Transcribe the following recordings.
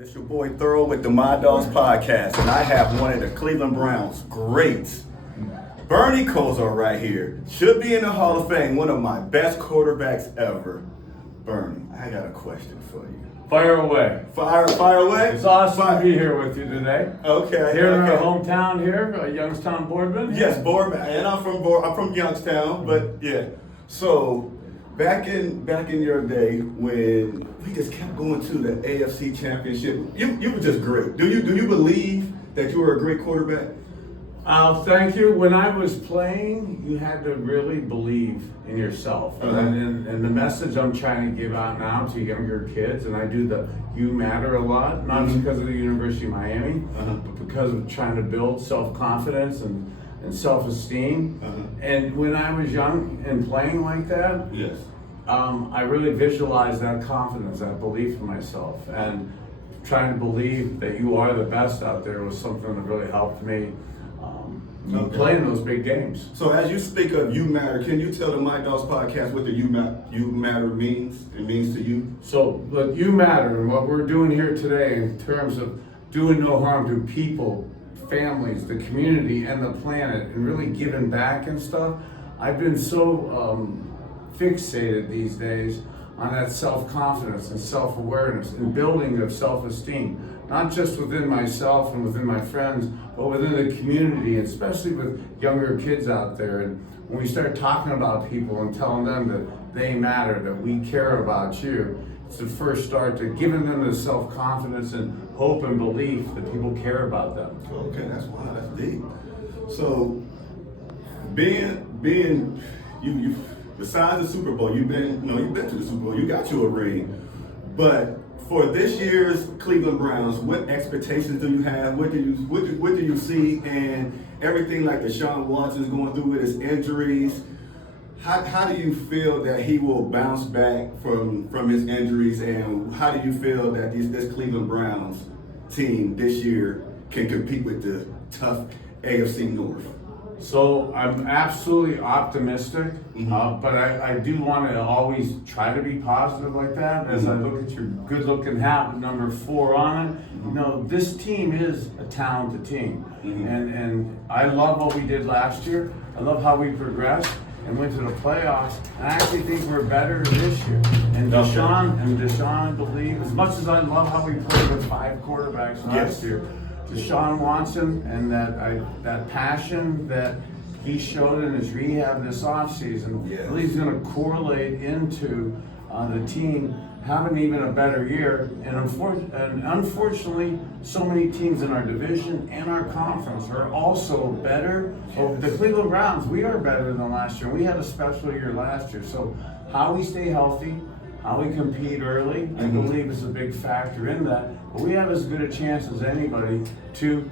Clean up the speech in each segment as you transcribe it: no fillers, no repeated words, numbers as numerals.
It's your boy Thorough with the My Dogs podcast, and I have one of the Cleveland Browns greats, Bernie Kosar right here. Should be in the Hall of Fame, one of my best quarterbacks ever. Bernie, I got a question for you. Fire away. Fire away? It's awesome to be here with you today. Okay. Here in our hometown here, Youngstown, Boardman. Yes, Boardman, and I'm from Youngstown, but yeah. So back in your day when we just kept going to the AFC Championship, you were just great. Do you believe that you were a great quarterback? Thank you. When I was playing, you had to really believe in yourself. Uh-huh. And the message I'm trying to give out now to younger kids, and I do the You Matter a lot, not just because of the University of Miami, but because of trying to build self-confidence and self-esteem. And when I was young and playing like that, Yes. I really visualized that confidence, that belief in myself, and trying to believe that you are the best out there was something that really helped me playing those big games. So as you speak of You Matter, can you tell the My Dogs podcast what the You Matter means? It means to you? So look, you matter, and what we're doing here today in terms of doing no harm to people, families, the community, and the planet, and really giving back and stuff. I've been so fixated these days on that self-confidence and self-awareness and building of self-esteem, not just within myself and within my friends, but within the community, especially with younger kids out there. And when we start talking about people and telling them that they matter, that we care about you, it's the first start to giving them the self-confidence and hope and belief that people care about them. Okay, that's deep. So being you besides the Super Bowl, you've been to the Super Bowl, you got you a ring. But for this year's Cleveland Browns, what expectations do you have? What do you see, and everything like Deshaun Watson's going through with his injuries? How do you feel that he will bounce back from his injuries, and how do you feel that this Cleveland Browns team this year can compete with the tough AFC North? So I'm absolutely optimistic, but I do want to always try to be positive like that. As I look at your good-looking hat with number 4 on it, you know, this team is a talented team, and I love what we did last year. I love how we progressed and went to the playoffs. And I actually think we're better this year. And Deshaun, I believe, as much as I love how we played with 5 quarterbacks last year, Deshaun Watson and that passion that he showed in his rehab this offseason, I believe he's going to correlate into the team having even a better year. And unfortunately, so many teams in our division and our conference are also better. So the Cleveland Browns, we are better than last year. We had a special year last year. So how we stay healthy, how we compete early, I believe is a big factor in that. But we have as good a chance as anybody to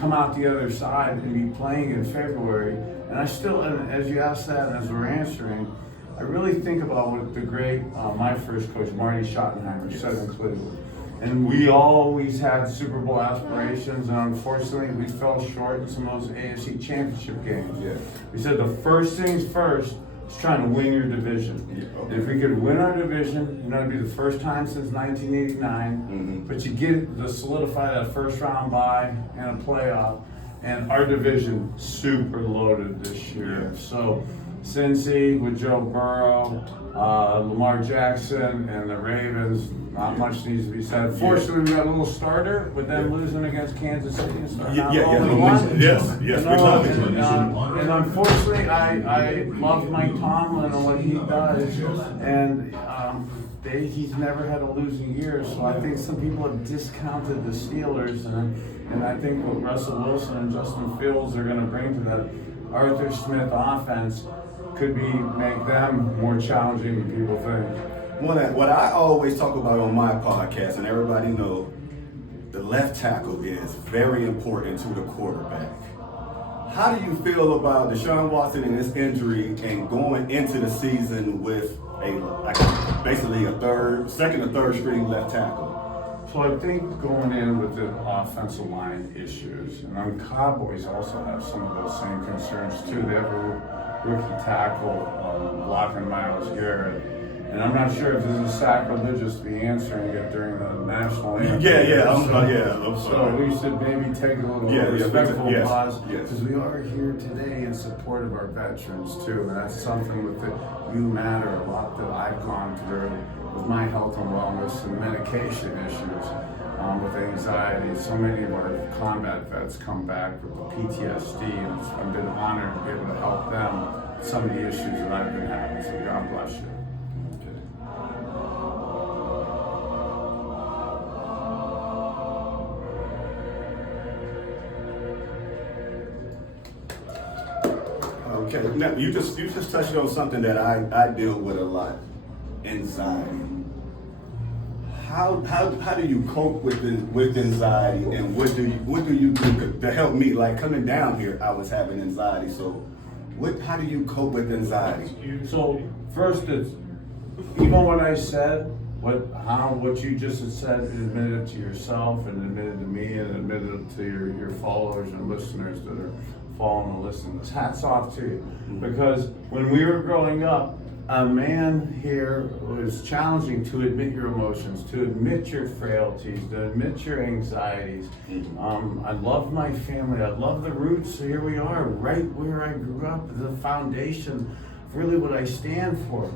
come out the other side and be playing in February. And I still, and as you asked that, and as we're answering, I really think about what the great, my first coach, Marty Schottenheimer, said in Cleveland. And we always had Super Bowl aspirations, and unfortunately we fell short in some of those AFC championship games. We said the first things first, trying to win your division. And if we could win our division, you know, it'd be the first time since 1989, but you get to solidify that first round bye and a playoff, and our division super loaded this year. So Cincy with Joe Burrow, Lamar Jackson, and the Ravens, not much needs to be said. Fortunately, we got a little starter with them losing against Kansas City and starting out 0-1. Yes, we love it. And unfortunately, I love Mike Tomlin and what he does, and he's never had a losing year. So I think some people have discounted the Steelers, and I think what Russell Wilson and Justin Fields are going to bring to that Arthur Smith offense could make them more challenging than people think. What I always talk about on my podcast, and everybody knows, the left tackle is very important to the quarterback. How do you feel about Deshaun Watson and his injury and going into the season with basically a second or third string left tackle? So I think going in with the offensive line issues, and the Cowboys also have some of those same concerns too. They have a rookie tackle blocking Myles Garrett. And I'm not sure if this is sacrilegious to be answering it during the national anthem. I'm So sorry. we should maybe take a little respectful pause, because we are here today in support of our veterans too, and that's something with the You Matter a lot that I've gone through with my health and wellness and medication issues, with anxiety. So many of our combat vets come back with the PTSD, and I've been honored to be able to help them with some of the issues that I've been having. So God bless you. Okay, now you just touched on something that I deal with a lot, anxiety. How do you cope with anxiety, and what do you do to help me? Like coming down here, I was having anxiety. So, how do you cope with anxiety? So first, it's even what I said, what you just had said, admitted it to yourself, and admitted to me, and admitted it to your followers and listeners that are following and listening. Hats off to you, because when we were growing up, a man here was challenging to admit your emotions, to admit your frailties, to admit your anxieties. I love my family. I love the roots. So here we are, right where I grew up, the foundation, really what I stand for.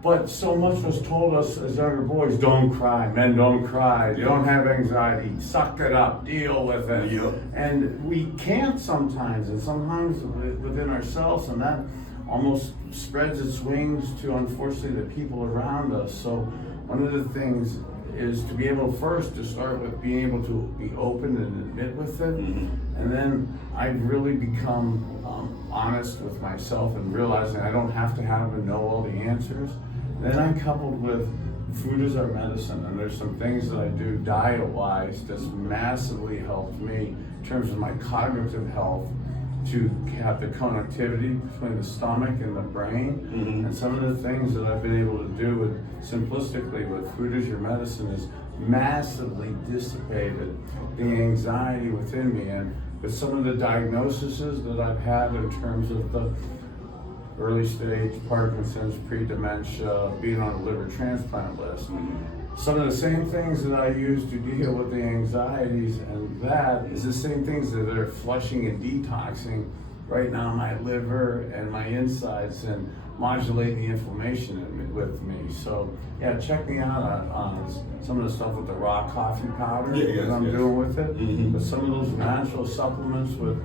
But so much was told us as younger boys: don't cry, men don't cry, you don't have anxiety, suck it up, deal with it. Yep. And we can't sometimes, and sometimes within ourselves, and that almost spreads its wings to, unfortunately, the people around us. So one of the things is to be able first to start with being able to be open and admit with it. And then I've really become honest with myself and realizing I don't have to have and know all the answers. Then I coupled with food is our medicine, and there's some things that I do diet-wise that's massively helped me in terms of my cognitive health, to have the connectivity between the stomach and the brain. And some of the things that I've been able to do simplistically with food as your medicine is massively dissipated the anxiety within me. And with some of the diagnoses that I've had in terms of the early stage Parkinson's, pre-dementia, being on a liver transplant list, some of the same things that I use to deal with the anxieties, and that is the same things that are flushing and detoxing right now my liver and my insides and modulating the inflammation with me. So yeah, check me out on some of the stuff with the raw coffee powder that I'm doing with it. But some of those natural supplements with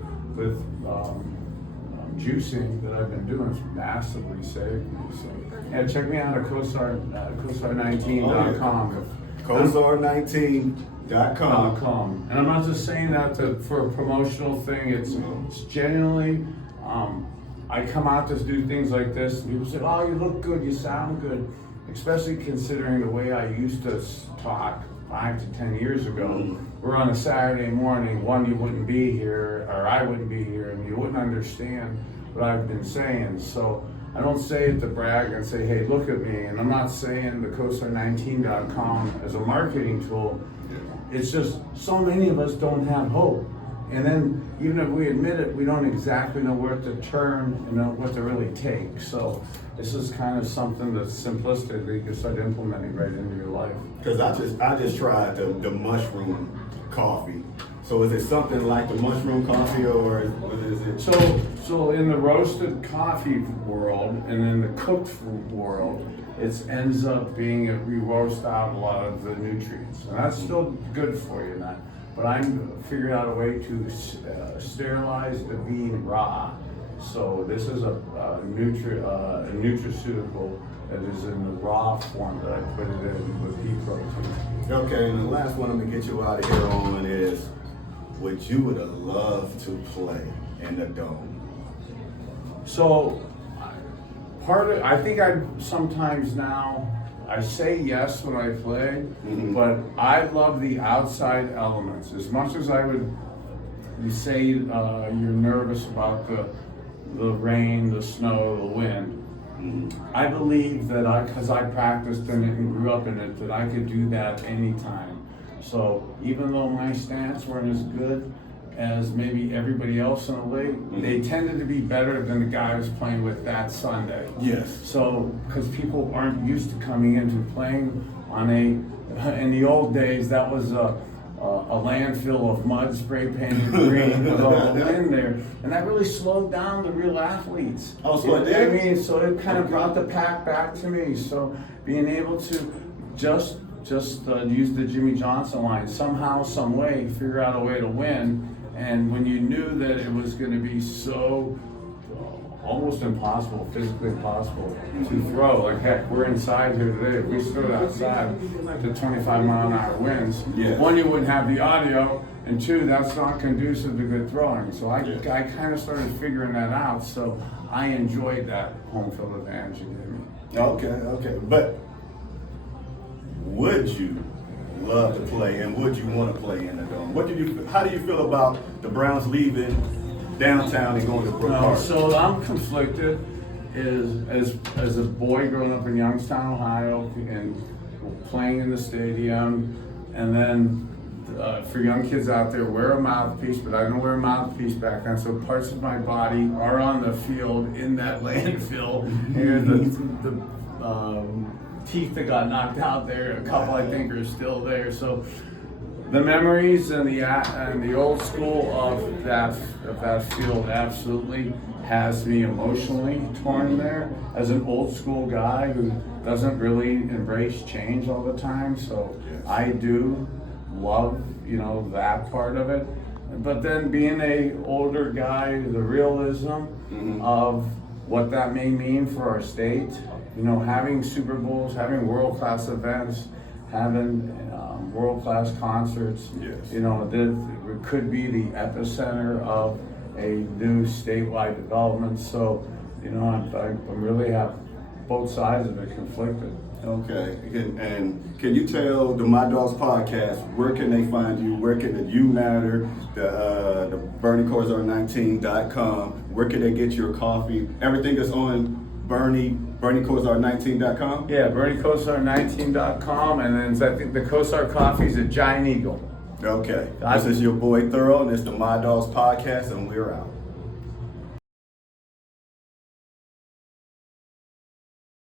juicing that I've been doing has massively saved me. So yeah, check me out at Kosar19.com. Kosar19.com. And I'm not just saying that for a promotional thing. It's genuinely, I come out to do things like this, and people say, "Oh, you look good, you sound good," especially considering the way I used to talk 5 to 10 years ago. We're on a Saturday morning, you wouldn't be here, or I wouldn't be here, and you wouldn't understand what I've been saying. So I don't say it to brag and say, "Hey, look at me." And I'm not saying the Kosar19.com as a marketing tool. It's just so many of us don't have hope. And then even if we admit it, we don't exactly know where to turn and know what to really take. So this is kind of something that's simplistic that you can start implementing right into your life. Because I just tried the mushroom coffee. So is it something like the mushroom coffee, or is it? So in the roasted coffee world and in the cooked food world, it ends up being we roast out a lot of the nutrients, and that's still good for you. But I'm figured out a way to sterilize the bean raw. So this is a nutraceutical that is in the raw form that I put it in with pea protein. Okay, and the last one I'm gonna get you out of here on is what you would have loved to play in the Dome. So I think sometimes now I say yes when I play, but I love the outside elements as much as I would. You say you're nervous about the rain, the snow, the wind. I believe that because I practiced in it and grew up in it, that I could do that anytime. So even though my stats weren't as good, as maybe everybody else in the league, they tended to be better than the guy I was playing with that Sunday. Yes. So, because people aren't used to coming into playing on in the old days, that was a landfill of mud spray painted green with all the wind there. And that really slowed down the real athletes. Oh, so it I did? mean, so it kind of brought the pack back to me. So being able to just use the Jimmy Johnson line, somehow, some way, figure out a way to win. And when you knew that it was going to be so almost impossible, physically impossible to throw. Like heck, we're inside here today. If we stood outside to 25-mile-an-hour winds, Yeah. one, you wouldn't have the audio, and two, that's not conducive to good throwing. So I kind of started figuring that out. So I enjoyed that home field advantage it gave me. Okay. But would you love to play, and would you want to play in the Dome? How do you feel about the Browns leaving downtown and going to Brook Park? So I'm conflicted. As a boy growing up in Youngstown, Ohio, and playing in the stadium, and then for young kids out there, wear a mouthpiece, but I don't wear a mouthpiece back then, so parts of my body are on the field in that landfill. Here's the teeth that got knocked out there, a couple I think are still there. So the memories and the old school of that field absolutely has me emotionally torn there as an old school guy who doesn't really embrace change all the time. So I do love, that part of it. But then being a older guy, the realism of what that may mean for our state, having Super Bowls, having world-class events, having world-class concerts, it could be the epicenter of a new statewide development. So, I really have both sides of it conflicted. Okay, and can you tell the My Dogs podcast, where can they find you? Where can the You Matter, the BernieKosar19.com, where can they get your coffee? Everything is on BernieKosar19.com? Yeah, BernieKosar19.com, and then I think the Kosar coffee's at Giant Eagle. Okay, this is your boy Thorough, and it's the My Dogs podcast, and we're out.